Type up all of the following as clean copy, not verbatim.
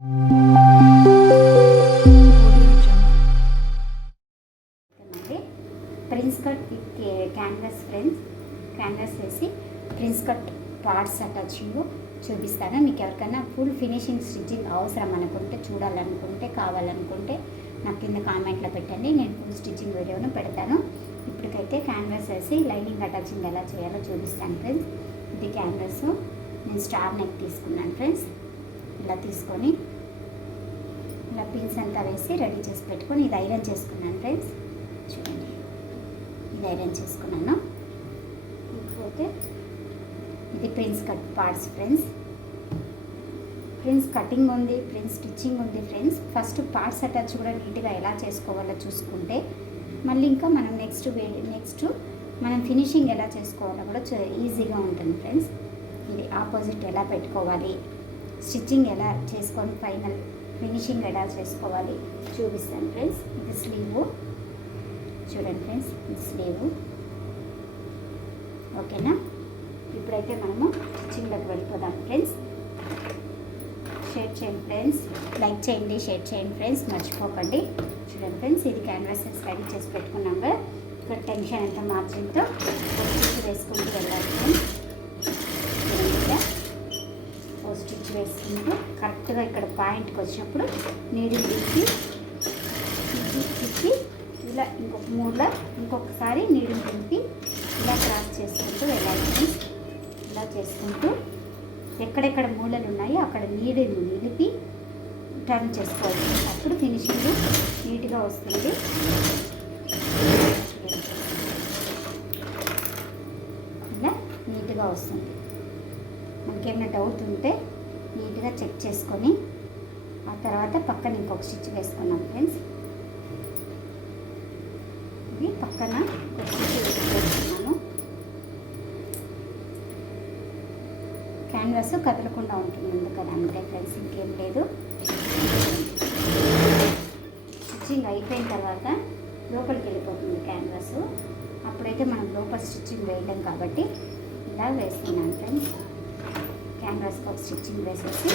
Prince cut with canvas friends, canvas వేసి prince cut parts attaching చూపిస్తాను. మీకు ఎవరికైనా ఫుల్ ఫినిషింగ్ స్టిచ్చింగ్ అవసరం అనుకుంటే, చూడాలనుకుంటే, కావాలనుకుంటే నాకు కింద కామెంట్లో పెట్టండి, నేను ఫుల్ స్టిచ్చింగ్ వీడియోను పెడతాను. ఇప్పటికైతే క్యాన్వాస్ వేసి లైనింగ్ అటాచింగ్ ఎలా చేయాలో చూపిస్తాను ఫ్రెండ్స్. ఇది క్యాన్వాస్, నేను స్టార్ నెక్ తీసుకున్నాను ఫ్రెండ్స్. ఇలా తీసుకొని ఇలా పిన్స్ అంతా వేసి రెడీ చేసి పెట్టుకొని ఇది ఐరన్ చేసుకున్నాను ఫ్రెండ్స్. చూడండి, ఇది ఐరన్ చేసుకున్నాను. ఇంకపోతే ఇది prince cut parts friends. Prince cutting ఉంది, ప్రిన్స్ స్టిచ్చింగ్ ఉంది ఫ్రెండ్స్. ఫస్ట్ పార్ట్స్ అటాచ్ కూడా నీట్గా ఎలా చేసుకోవాలో చూసుకుంటే మళ్ళీ ఇంకా మనం నెక్స్ట్ మనం ఫినిషింగ్ ఎలా చేసుకోవాలో కూడా ఈజీగా ఉంటుంది ఫ్రెండ్స్. ఇది ఆపోజిట్ ఎలా పెట్టుకోవాలి, స్టిచ్చింగ్ ఎలా చేసుకొని ఫైనల్ ఫినిషింగ్ ఎలా చేసుకోవాలి చూపిస్తాను ఫ్రెండ్స్. ఇది స్లీవ్, చూడండి ఫ్రెండ్స్, ఇది స్లీవ్. ఓకేనా, ఇప్పుడైతే మనము స్టిచ్చింగ్లోకి వెళ్ళిపోదాం ఫ్రెండ్స్. షేర్ చేయండి ఫ్రెండ్స్, లైక్ చేయండి, షేర్ చేయండి ఫ్రెండ్స్, మర్చిపోకండి. చూడండి ఫ్రెండ్స్, ఇది క్యాన్వాస్ రెడీ చేసి పెట్టుకున్నాం కదా. ఇక్కడ టెన్షన్ ఎంత మార్జిన్తో స్టిచ్ వేసుకుంటూ వెళ్ళాలి ఫ్రెండ్స్. స్టిచ్ వేసుకుంటూ కరెక్ట్గా ఇక్కడ పాయింట్కి వచ్చినప్పుడు నీడిల్ తిప్పి ఇలా ఇంకొకసారి నీడిల్ తిప్పి ఇలా క్రాస్ చేసుకుంటూ వెళ్ళాలి. ఇలా చేసుకుంటూ ఎక్కడెక్కడ మూలలు ఉన్నాయో అక్కడ నీడిల్ నిలిపి టర్న్ చేసుకోవాలి. అప్పుడు ఫినిషింగ్ నీట్గా వస్తుంది. ఇలా నీట్గా వస్తుంది. మనకేమైనా డౌట్ ఉంటే నీట్గా చెక్ చేసుకొని ఆ తర్వాత పక్కన ఇంకొక స్టిచ్ వేసుకున్నాం ఫ్రెండ్స్. ఇది పక్కన ఒక స్టిచ్ వేసుకున్నాను. క్యాన్వాస్ కదలకుండా ఉంటుంది ఎందుకని అంతే ఫ్రెండ్స్, ఇంకేం లేదు. స్టిచ్చింగ్ అయిపోయిన తర్వాత లోపలికి వెళ్ళిపోతుంది క్యాన్వాస్. అప్పుడైతే మనం లోపల స్టిచ్చింగ్ వేయలేం కాబట్టి ఇలా వేస్తున్నాను ఫ్రెండ్స్. క్యాన్వాస్కి ఒక స్టిచ్చింగ్ వేసేసి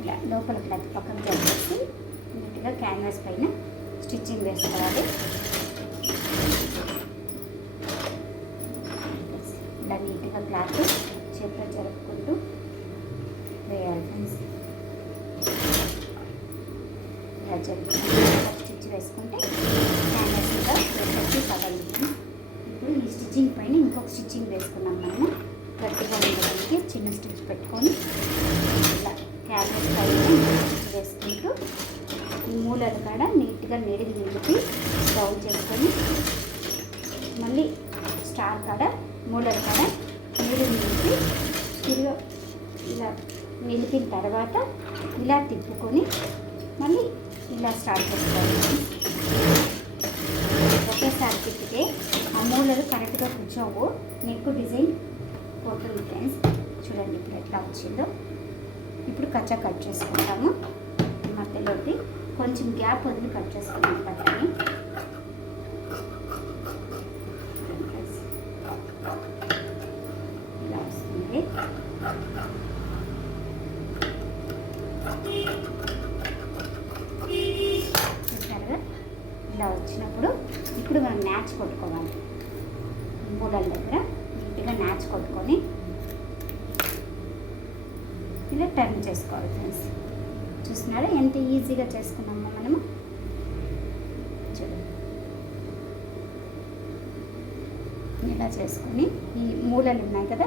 ఇలా లోపలికి లెక్క పక్కన జరిపేసి నీట్గా క్యాన్వాస్ పైన స్టిచ్చింగ్ వేసుకోవాలి. ఇలా నీట్గా క్లాత్ చేతిలో జరుపుకుంటూ వేయాలి ఫ్రెండ్స్. ఇలా జరుపుకుంటూ స్టిచ్ వేసుకుంటే క్యాన్వాస్ మీద వేసేసి పగలుతుంది. ఇప్పుడు ఈ స్టిచ్చింగ్ పైన ఇంకొక స్టిచ్చింగ్ వేసుకున్నాం. మనము గట్టిగా ఉండడానికి చిన్న స్టిచ్ పెట్టుకొని ఇలా క్యాన్వాస్ పైన స్టిచ్ వేసుకుంటూ ఈ మూలలు కాడ నీట్గా నీడిల్ నిలిపి డౌన్ చేసుకొని మళ్ళీ స్టార్ కాడ మూలలు కాడ నీడిల్ నిలిపి తిరిగి ఇలా నిలిపిన తర్వాత ఇలా తిప్పుకొని మళ్ళీ ఇలా స్టార్ట్ చేసుకోవాలి. ఒకేసారి తిప్పితే ఆ మూలలు కరెక్ట్గా కూర్చోవు, నెక్ డిజైన్ పోతుంది ఫ్రెండ్స్. చూడండి ఇప్పుడు ఎట్లా వచ్చిందో. ఇప్పుడు కచ్చా కట్ చేసుకుంటాము. మధ్యలోకి కొంచెం గ్యాప్ వదిలి కట్ చేసుకున్నాం బట్టని. ఇలా వస్తుంది. చూసారుగా, ఇలా వచ్చినప్పుడు ఇప్పుడు మనం మ్యాచ్ కొట్టుకోవాలి. మూలల దగ్గర నీట్గా మ్యాచ్ కొట్టుకొని ఇలా టర్న్ చేసుకోవాలి ఫ్రెండ్స్. చూస్తున్నారా ఎంత ఈజీగా చేసుకున్నామో మనము. చూడండి, ఇలా చేసుకొని ఈ మూలలు ఉన్నాయి కదా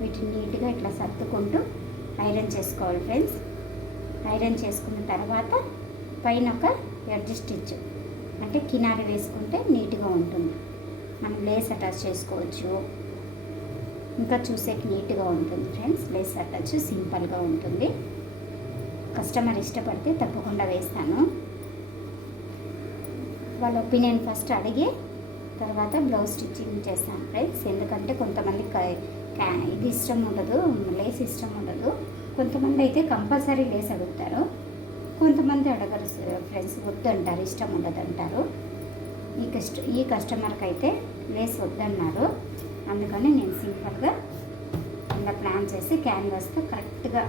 వీటిని నీట్గా ఇట్లా సర్దుకుంటూ ఐరన్ చేసుకోవాలి ఫ్రెండ్స్. ఐరన్ చేసుకున్న తర్వాత పైన ఒక ఎడ్జ్ స్టిచ్ అంటే కినారి వేసుకుంటే నీట్గా ఉంటుంది. మనం లేస్ అటాచ్ చేసుకోవచ్చు, ఇంకా చూసేకి నీట్గా ఉంటుంది ఫ్రెండ్స్. లేస్ అటాచ్ సింపుల్గా ఉంటుంది. కస్టమర్ ఇష్టపడితే తప్పకుండా వేస్తాను. వాళ్ళ ఒపీనియన్ ఫస్ట్ అడిగి తర్వాత బ్లౌజ్ స్టిచ్చింగ్ చేస్తాను ఫ్రెండ్స్. ఎందుకంటే కొంతమంది ఇది ఇష్టం ఉండదు, లేస్ ఇష్టం ఉండదు. కొంతమంది అయితే కంపల్సరీ లేస్ అడుగుతారు, కొంతమంది అడగరు ఫ్రెండ్స్, వద్దంటారు, ఇష్టం ఉండదంటారు. ఈ కస్టమర్కి అయితే లేస్ వద్దన్నారు. అందుకని నేను సింపుల్గా ఇలా ప్లాన్ చేసి క్యాన్వాస్తో కరెక్ట్గా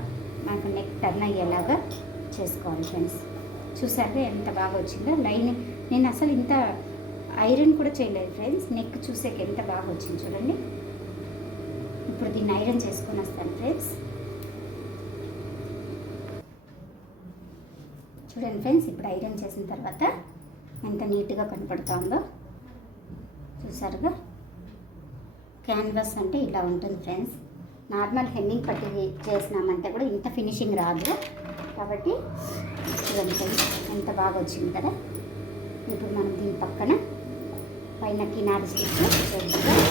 మనకు నెక్ టర్న్ అయ్యేలాగా చేసుకోవాలి ఫ్రెండ్స్. చూసారుగా ఎంత బాగా వచ్చిందో లైనింగ్. నేను అసలు ఇంత ఐరన్ కూడా చేయలేదు ఫ్రెండ్స్. నెక్ చూసాక ఎంత బాగా వచ్చింది చూడండి. ఇప్పుడు దీన్ని ఐరన్ చేసుకొని వస్తాను ఫ్రెండ్స్. చూడండి ఫ్రెండ్స్, ఇప్పుడు ఐరన్ చేసిన తర్వాత ఎంత నీట్గా కనపడుతుందో చూసారుగా. క్యాన్వాస్ అంటే ఇలా ఉంటుంది ఫ్రెండ్స్. నార్మల్ హెమ్మింగ్ పట్టి చేసినామంటే కూడా ఇంత ఫినిషింగ్ రాదు. కాబట్టి చూడండి ఫ్రెండ్స్ ఎంత బాగా వచ్చింది కదా. ఇప్పుడు మనం దీని పక్కన పైన కినారి స్టిచ్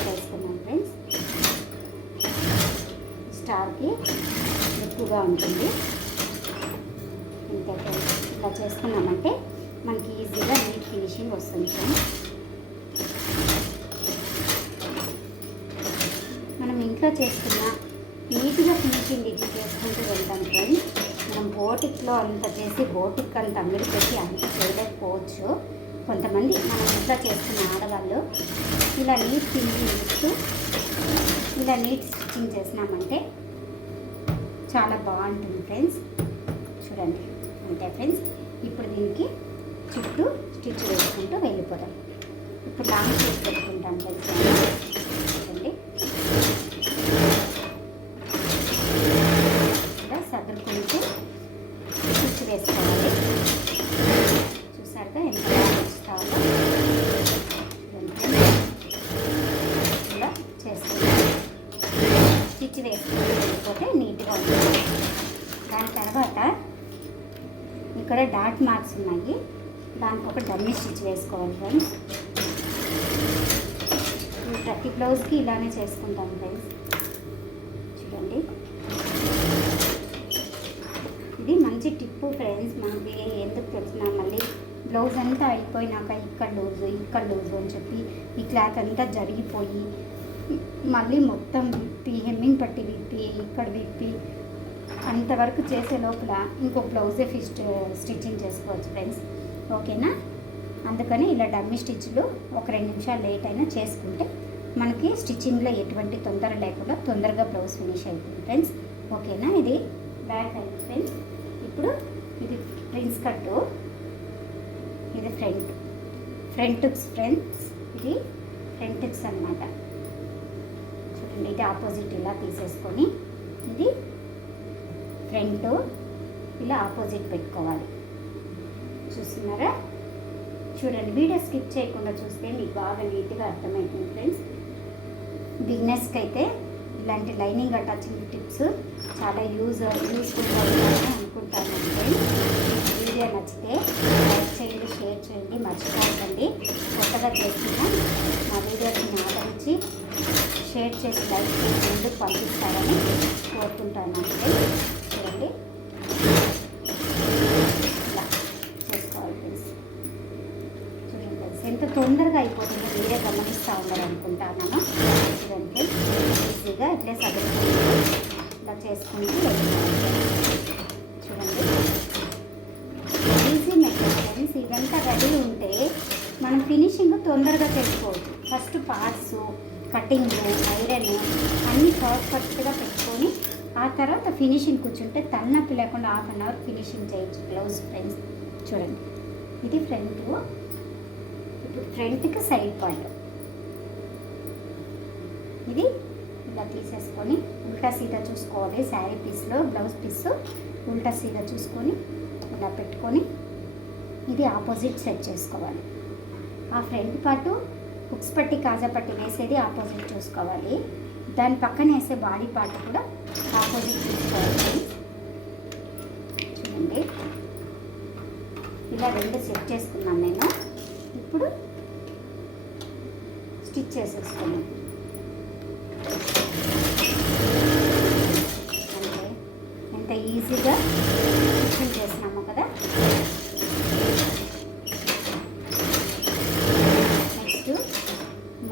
వేసుకున్నాం ఫ్రెండ్స్. స్టార్కి ఎక్కువగా ఉంటుంది. ఇంతే ఫ్రెండ్స్, ఇలా చేసుకున్నామంటే మనకి ఈజీగా నీట్ ఫినిషింగ్ వస్తుంది ఫ్రెండ్స్. మనం ఇంట్లో చేసుకున్న నీట్గా ఫినిషింగ్ ఇచ్చి చేసుకుంటూ వెళ్తాం ఫ్రెండ్స్. మనం బోటిక్లో అంత చేసి బోటిక్ అంత అమ్మిడి పెట్టి అంత చేయలేకపోవచ్చు. కొంతమంది మనం ఇంట్లో చేసుకున్న ఆడవాళ్ళు ఇలా నీట్ ఫినిషింగ్ ఇస్తూ ఇలా నీట్ స్టిచ్చింగ్ చేసినామంటే చాలా బాగుంటుంది ఫ్రెండ్స్. చూడండి అంతే ఫ్రెండ్స్. ఇప్పుడు దీనికి చుట్టూ స్టిచ్ వేసుకుంటూ వెళ్ళిపోతాం. ఇప్పుడు లాంగ్ స్టిచ్ పెట్టుకుంటాం ఫ్రెండ్స్. చూడండి ఇలా సదురుకుంటూ స్టిచ్ వేసుకోవాలి. చూసారుగా ఎంత బాగా వస్తామో. ఇలా చేసుకుంటాం. స్టిచ్ వేసుకుంటూ వెళ్ళిపోతే నీట్గా ఉంటుంది. దాని తర్వాత ఇక్కడ డాట్ మార్క్స్ ఉన్నాయి, దానికి ఒక డమ్మీ స్టిచ్ వేసుకోవాలి ఫ్రెండ్స్. ప్రతి బ్లౌజ్కి ఇలానే చేసుకుంటాం ఫ్రెండ్స్. చూడండి ఇది మంచి టిప్పు ఫ్రెండ్స్. మనకి ఎందుకు తెలిసిన మళ్ళీ బ్లౌజ్ అంతా అయిపోయినాక ఇక్కడ లూజు అని చెప్పి ఈ క్లాత్ అంతా జరిగిపోయి మళ్ళీ మొత్తం విప్పి హెమ్మింగ్ పట్టి విప్పి ఇక్కడ విప్పి అంతవరకు చేసే లోపల ఇంకో బ్లౌజే స్టిచ్చింగ్ చేసుకోవచ్చు ఫ్రెండ్స్. ఓకేనా? అందుకని ఇలా డమ్మీ స్టిచ్లు ఒక 2 నిమిషాలు లేట్ అయినా చేసుకుంటే మనకి స్టిచ్చింగ్లో ఎటువంటి తొందర లేకుండా తొందరగా బ్లౌజ్ ఫినిష్ అవుతుంది ఫ్రెండ్స్. ఓకేనా? ఇది బ్యాక్ అయింది ఫ్రెండ్స్. ఇప్పుడు ఇది ప్రిన్స్ కట్టు, ఇది ఫ్రంట్ ఫ్రెండ్స్. ఇది ఫ్రంట్స్ అన్నమాట. చూడండి ఇది ఆపోజిట్ ఇలా తీసేసుకొని ఇది ఫ్రంట్ ఇలా ఆపోజిట్ పెట్టుకోవాలి. చూస్తున్నారా? చూడండి వీడియో స్కిప్ చేయకుండా చూస్తే మీకు బాగా నీట్గా అర్థమవుతుంది ఫ్రెండ్స్. బిగినర్స్కి అయితే ఇలాంటి లైనింగ్ అటాచింగ్ టిప్స్ చాలా యూస్ఫుల్గా ఉంటాయని అనుకుంటాను ఫ్రెండ్స్. వీడియో నచ్చితే లైక్ చేయండి, షేర్ చేయండి, మర్చిపోకండి. కొత్తగా చేస్తున్న మా వీడియోస్ని ఆదరించి షేర్ చేసి లైక్ చేసి ముందుకు పంపిస్తారని కోరుకుంటాను ఫ్రెండ్స్. చూడండి ఇలా చేసుకోవాలి ఫ్రెండ్స్. చూడండి ఫ్రెండ్స్ ఎంత తొందరగా అయిపోతుందో మీరే గమనిస్తూ ఉండాలనుకుంటున్నాను. చూడండి ఈజీగా ఇట్లే సదురుకుంటూ ఇలా చేసుకుంటూ వెళ్ళిపోవాలి. చూడండి ఈజీ మెథడ్ ఫ్రెండ్స్. ఇదంతా రెడీ ఉంటే మనం ఫినిషింగ్ తొందరగా చేసుకోవచ్చు. ఫస్ట్ పార్ట్స్ కటింగ్ ఐరన్ అన్నీ పర్ఫెక్ట్గా పెట్టుకొని ఆ తర్వాత ఫినిషింగ్ కూర్చుంటే తలనొప్పి లేకుండా 1/2 అవర్ ఫినిషింగ్ చేయొచ్చు బ్లౌజ్ ఫ్రెండ్స్. చూడండి ఇది ఫ్రంట్. ఇప్పుడు ఫ్రంట్కి సైడ్ పార్ట్ ఇది ఇలా తీసేసుకొని ఉల్టా సీదా చూసుకోవాలి. శారీ పీస్లో బ్లౌజ్ పీస్ ఉల్టా సీదా చూసుకొని ఇలా పెట్టుకొని ఇది ఆపోజిట్ సెట్ చేసుకోవాలి. ఆ ఫ్రంట్ పార్టు హుక్స్ పట్టి కాజా పట్టి వేసేది ఆపోజిట్ చూసుకోవాలి. దాని పక్కన వేసే బాడీ పార్ట్ కూడా ఆపోజిట్ చూసుకోవాలి. చూడండి ఇలా 2 సెట్ చేసుకున్నాను నేను. ఇప్పుడు స్టిచ్ చేసేసుకున్నాను. అంటే ఎంత ఈజీగా స్టిచ్చింగ్ చేసినాము కదా. నెక్స్ట్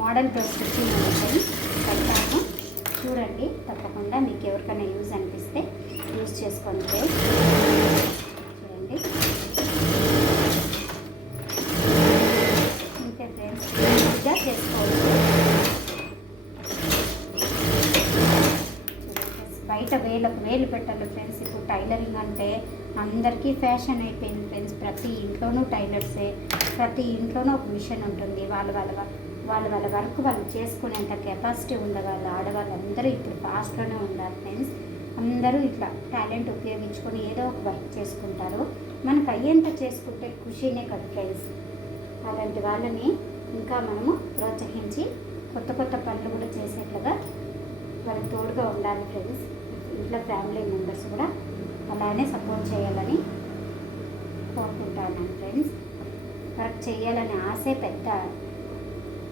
మోడల్ బ్లౌజ్ స్టిచ్చింగ్ పెడతాను. చూడండి తప్పకుండా మీకు ఎవరికైనా యూజ్ అనిపిస్తే యూజ్ చేసుకోండి. చూడండి ఇంకే ఫ్రెండ్స్ ఈజీగా చేసుకోవచ్చు. చూడండి వేలు పెట్టాలి ఫ్రెండ్స్. ఇప్పుడు టైలరింగ్ అంటే అందరికీ ఫ్యాషన్ అయిపోయింది ఫ్రెండ్స్. ప్రతి ఇంట్లోనూ టైలర్సే, ప్రతి ఇంట్లోనూ ఒక మిషన్ ఉంటుంది. వాళ్ళ వర్క్ వాళ్ళు చేసుకునేంత కెపాసిటీ ఉండగల ఆడవాళ్ళందరూ ఇప్పుడు ఫాస్ట్లోనే ఉన్నారు ఫ్రెండ్స్. అందరూ ఇట్లా టాలెంట్ ఉపయోగించుకొని ఏదో ఒక వర్క్ చేసుకుంటారు. మనకు అయ్యేంత చేసుకుంటే ఖుషీనే కదా ఫ్రెండ్స్. అలాంటి వాళ్ళని ఇంకా మనము ప్రోత్సహించి కొత్త కొత్త పనులు కూడా చేసేట్లుగా వాళ్ళకి తోడుగా ఉండాలి ఫ్రెండ్స్. ఇంట్లో ఫ్యామిలీ మెంబర్స్ కూడా అలానే సపోర్ట్ చేయాలని కోరుకుంటాను ఫ్రెండ్స్. వర్క్ చేయాలనే ఆశే పెద్ద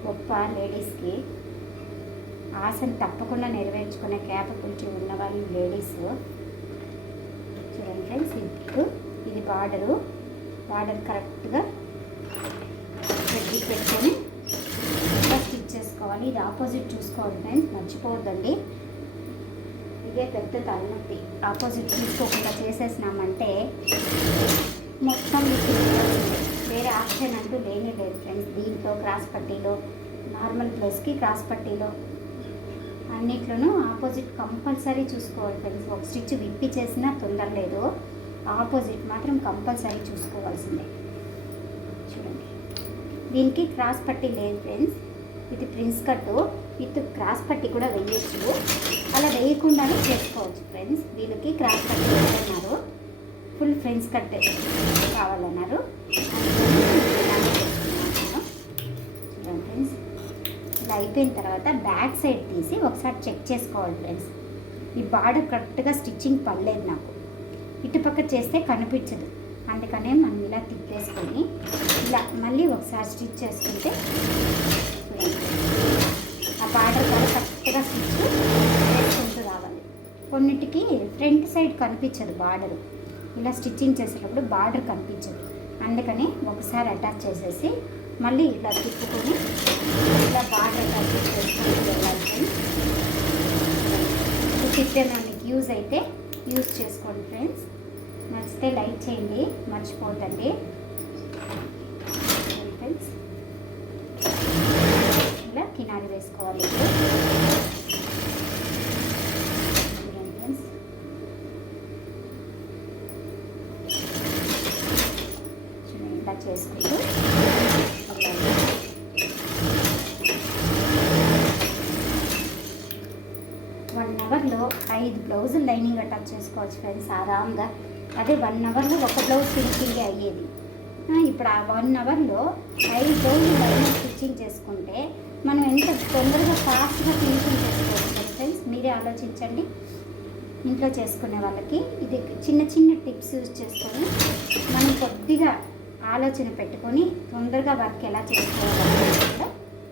గొప్ప. లేడీస్కి ఆశను తప్పకుండా నెరవేర్చుకునే క్యాపబిలిటీ ఉన్నవాళ్ళు లేడీస్. చూడండి ఫ్రెండ్స్, ఇప్పుడు ఇది బార్డర్ కరెక్ట్గా పెట్టుకొని స్టిచ్ చేసుకోవాలి. ఇది ఆపోజిట్ చూసుకోవాలి ఫ్రెండ్స్, మర్చిపోవద్దండి. ఇదే పెద్ద తలనొప్పి. ఆపోజిట్ తీసుకోకుండా చేసేసినామంటే మొత్తం వేరే ఆప్షన్ అంటూ లేనే లేదు ఫ్రెండ్స్. దీంట్లో క్రాస్ పట్టీలో, నార్మల్ ప్లస్కి క్రాస్ పట్టీలో అన్నిట్లోనూ ఆపోజిట్ కంపల్సరీ చూసుకోవాలి ఫ్రెండ్స్. ఒక స్టిచ్ విప్పి చేసినా తొందర లేదు, ఆపోజిట్ మాత్రం కంపల్సరీ చూసుకోవాల్సిందే. చూడండి, దీనికి క్రాస్ పట్టీ లేదు ఫ్రెండ్స్. ఇది ప్రిన్స్ కట్ విత్ క్రాస్ పట్టీ కూడా వేయచ్చు. అలా వేయకుండానే చేసుకోవచ్చు ఫ్రెండ్స్. వీళ్ళకి క్రాస్ పట్టీ వేస్తున్నారు, ఫుల్ ఫ్రెండ్స్ కట్ కావాలన్నారు. చూడండి ఫ్రెండ్స్, ఇలా అయిపోయిన తర్వాత బ్యాక్ సైడ్ తీసి ఒకసారి చెక్ చేసుకోవాలి ఫ్రెండ్స్. ఈ బార్డర్ కరెక్ట్గా స్టిచ్చింగ్ పడలేదు నాకు, ఇటుపక్క చేస్తే కనిపించదు. అందుకనే మనం ఇలా తిప్పేసుకొని ఇలా మళ్ళీ ఒకసారి స్టిచ్ చేసుకుంటే ఆ బార్డర్ కూడా కరెక్ట్గా స్టిచ్ చేసుకుంటూ రావాలి. కొన్నిటికి ఫ్రంట్ సైడ్ కనిపించదు బార్డరు, ఇలా స్టిచ్చింగ్ చేసేటప్పుడు బార్డర్ కనిపించదు. అందుకని ఒకసారి అటాచ్ చేసేసి మళ్ళీ ఇలా తిప్పుకొని ఇలా బార్డర్ అటాచ్ చేసుకొని వెళ్ళాలి. తిప్పేనా మీకు యూజ్ అయితే యూజ్ చేసుకోండి ఫ్రెండ్స్. నచ్చితే లైక్ చేయండి, మర్చిపోతండి ఫ్రెండ్స్. ఇలా కినారి వేసుకోవాలి ఫ్రెండ్స్. ఇలా చేసుకుంటూ 1 అవర్లో 5 బ్లౌజులు లైనింగ్ అటాచ్ చేసుకోవచ్చు ఫ్రెండ్స్ ఆరాంగా. అదే 1 అవర్లో ఒక బ్లౌజ్ ఫినిషింగ్ అయ్యేది. ఇప్పుడు ఆ 1 అవర్లో 5 బ్లౌజులు లైనింగ్ స్టిచ్చింగ్ చేసుకుంటే మనం ఎంత తొందరగా ఫాస్ట్గా ఫినిషింగ్ చేసుకోవచ్చు ఫ్రెండ్స్. మీరే ఆలోచించండి. ఇంట్లో చేసుకునే వాళ్ళకి ఇది చిన్న చిన్న టిప్స్ యూజ్ చేసుకొని మనం కొద్దిగా ఆలోచన పెట్టుకొని తొందరగా వర్క్ ఎలా చేసుకోవాలని కూడా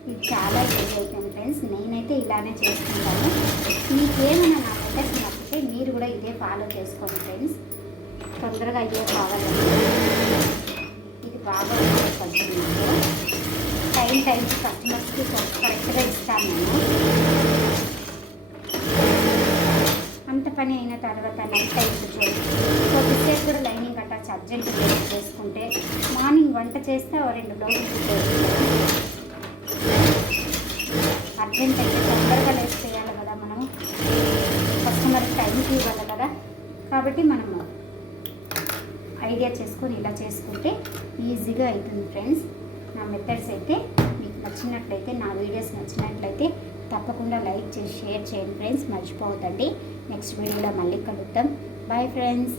ఇది చాలా యూజ్ అవుతుంది ఫ్రెండ్స్. నేనైతే ఇలానే చేసుకుంటాను. మీకేమైనా నా మెథడ్స్ నచ్చితే మీరు కూడా ఇదే ఫాలో చేసుకోండి ఫ్రెండ్స్. తొందరగా అయ్యే కావాలండి. ఇది బాగా పడుతుంది. టైంకి కస్టమర్స్కి కరెక్ట్గా ఇస్తాను నేను. అంత పని అయిన తర్వాత నైట్ టైంకి కొద్దిసేపు కూడా లైనింగ్ అటాచ్ అర్జెంట్ చేసుకుంటే మార్నింగ్ వంట చేస్తే 2 బ్లౌజులు అర్జెంట్ అయితే తొందరగా లేట్ చేయాలి కదా మనం, కస్టమర్కి టైంకి ఇవ్వాలి కదా. కాబట్టి మనము ఐడియా చేసుకొని ఇలా చేసుకుంటే ఈజీగా అవుతుంది ఫ్రెండ్స్. నా మెథడ్స్ అయితే మీకు నచ్చినట్లయితే, నా వీడియోస్ నచ్చినట్లయితే తప్పకుండా లైక్ చేసి షేర్ చేయండి ఫ్రెండ్స్, మర్చిపోవద్దండి. నెక్స్ట్ వీడియోలో మళ్ళీ కలుద్దాం. Bye friends.